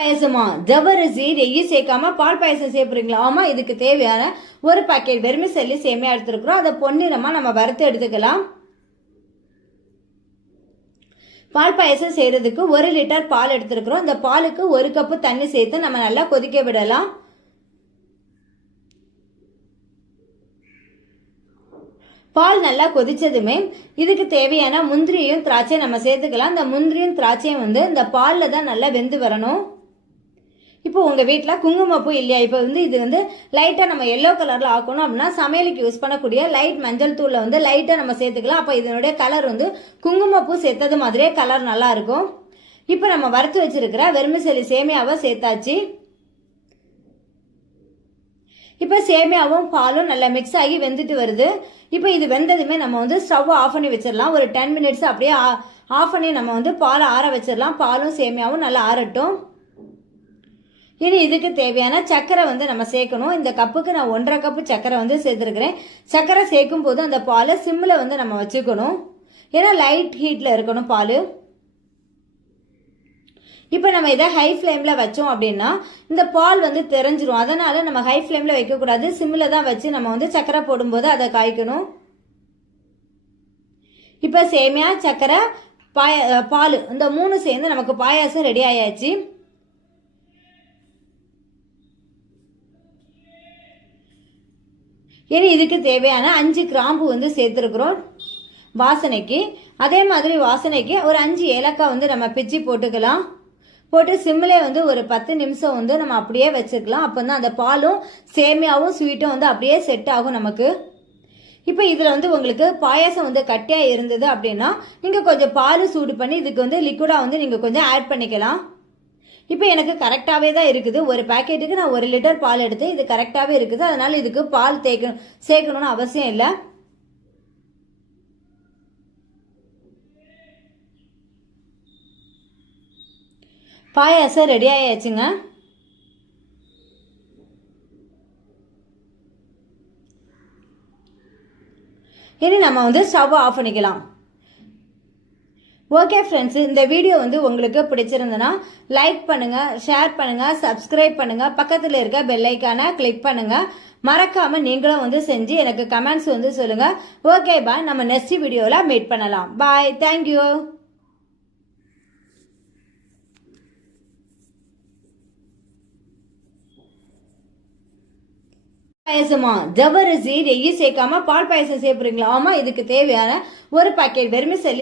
பாயசமா? ஜவரிசி நெய்யி சேர்க்காம பால் பாயசம் சேர்ப்புறீங்களா ஆமாம் இதுக்கு தேவையான ஒரு பாக்கெட் வெறுமிசல்லி சேமியா எடுத்துருக்குறோம். அதை பொன்னிறமாக நம்ம வறுத்து எடுத்துக்கலாம். பால் பாயசம் செய்கிறதுக்கு ஒரு லிட்டர் பால் எடுத்துருக்குறோம். இந்த பாலுக்கு ஒரு கப்பு தண்ணி சேர்த்து நம்ம நல்லா கொதிக்க விடலாம். பால் நல்லா கொதிச்சதுமே இதுக்கு தேவையான முந்திரியும் திராட்சையும் நம்ம சேர்த்துக்கலாம். இந்த முந்திரியும் திராட்சையும் வந்து இந்த பாலில் தான் நல்லா வெந்து வரணும். இப்போ உங்கள் வீட்டில் குங்குமப்பூ இல்லையா? இப்போ வந்து இது வந்து லைட்டாக நம்ம எல்லோ கலரில் ஆக்கணும் அப்படின்னா சமையலுக்கு யூஸ் பண்ணக்கூடிய லைட் மஞ்சள் தூளில் வந்து லைட்டாக நம்ம சேர்த்துக்கலாம். அப்போ இதனுடைய கலர் வந்து குங்குமப்பூ சேர்த்தது மாதிரியே கலர் நல்லாயிருக்கும் இப்போ நம்ம வறுத்து வச்சிருக்கிற வெறுமிசலி சேமியாவை சேர்த்தாச்சு. இப்போ சேமியாவும் பாலும் நல்லா மிக்ஸ் ஆகி வெந்துட்டு வருது. இப்போ இது வெந்ததுமே நம்ம வந்து ஸ்டவ் ஆஃப் பண்ணி வச்சிடலாம். ஒரு டென் மினிட்ஸ் அப்படியே ஆஃப் பண்ணி நம்ம வந்து பாலை ஆற வச்சிடலாம். பாலும் சேமியாவும் நல்லா ஆறட்டும். இனி இதுக்கு தேவையான சர்க்கரை வந்து நம்ம சேர்க்கணும். இந்த கப்புக்கு நான் ஒன்றரை கப்பு சர்க்கரை வந்து சேர்த்துருக்கிறேன். சர்க்கரை சேர்க்கும் போது அந்த பாலை சிம்மில் வந்து நம்ம வச்சுக்கணும். ஏன்னா லைட் ஹீட்டில் இருக்கணும் பால். இப்போ நம்ம இதை ஹை ஃப்ளேமில் வச்சோம் அப்படின்னா இந்த பால் வந்து தெரிஞ்சிரும். அதனால் நம்ம ஹை ஃப்ளேமில் வைக்கக்கூடாது. சிம்மில் தான் வச்சு நம்ம வந்து சக்கரை போடும்போது அதை காய்க்கணும். இப்போ சேமியா சக்கரை பாய பால் இந்த மூணு சேர்ந்து நமக்கு பாயாசம் ரெடி ஆயாச்சு. இனி இதுக்கு தேவையான அஞ்சு கிராம்பு வந்து சேர்த்துருக்குறோம். வாசனைக்கு. அதே மாதிரி வாசனைக்கு ஒரு அஞ்சு ஏலக்காய் வந்து நம்ம பிச்சு போட்டுக்கலாம். போட்டு சிம்மிலே வந்து ஒரு பத்து நிமிஷம் வந்து நம்ம அப்படியே வச்சுக்கலாம். அப்போ தான் அந்த பாலும் சேமியாவும் ஸ்வீட்டும் வந்து அப்படியே செட் ஆகும் நமக்கு. இப்போ இதில் வந்து உங்களுக்கு பாயாசம் வந்து கட்டியாக இருந்தது அப்படின்னா நீங்கள் கொஞ்சம் பால் சூடு பண்ணி இதுக்கு வந்து லிக்விடாக வந்து நீங்கள் கொஞ்சம் ஆட் பண்ணிக்கலாம். இப்போ எனக்கு கரெக்டாகவே தான் இருக்குது. ஒரு பாக்கெட்டுக்கு நான் ஒரு லிட்டர் பால் எடுத்து இது கரெக்டாகவே இருக்குது. அதனால் இதுக்கு பால் தேய்க்கணும் சேர்க்கணும்னு அவசியம் இல்லை. பாயாசம் ரெடி ஆயாச்சுங்க. இனி நம்ம வந்து ஸ்டவ் ஆஃப் பண்ணிக்கலாம். ஓகே ஃப்ரெண்ட்ஸ் இந்த வீடியோ வந்து உங்களுக்கு பிடிச்சிருந்தனா லைக் பண்ணுங்கள் ஷேர் பண்ணுங்கள் சப்ஸ்கிரைப் பண்ணுங்கள் பக்கத்தில் இருக்க பெல்லைக்கான கிளிக் பண்ணுங்கள் மறக்காமல் நீங்களும் வந்து செஞ்சு எனக்கு கமெண்ட்ஸ் வந்து சொல்லுங்கள் ஓகே பாய் நம்ம நெக்ஸ்ட் வீடியோவில் மீட் பண்ணலாம். பாய் தேங்க்யூ பாயசமா ஜவ்வரிசி நெய் சேர்க்காம பால் பாயசம் சேர்ப்புறீங்களா ஆமா இதுக்கு தேவையான ஒரு பாக்கெட் வெறுமிசல்லி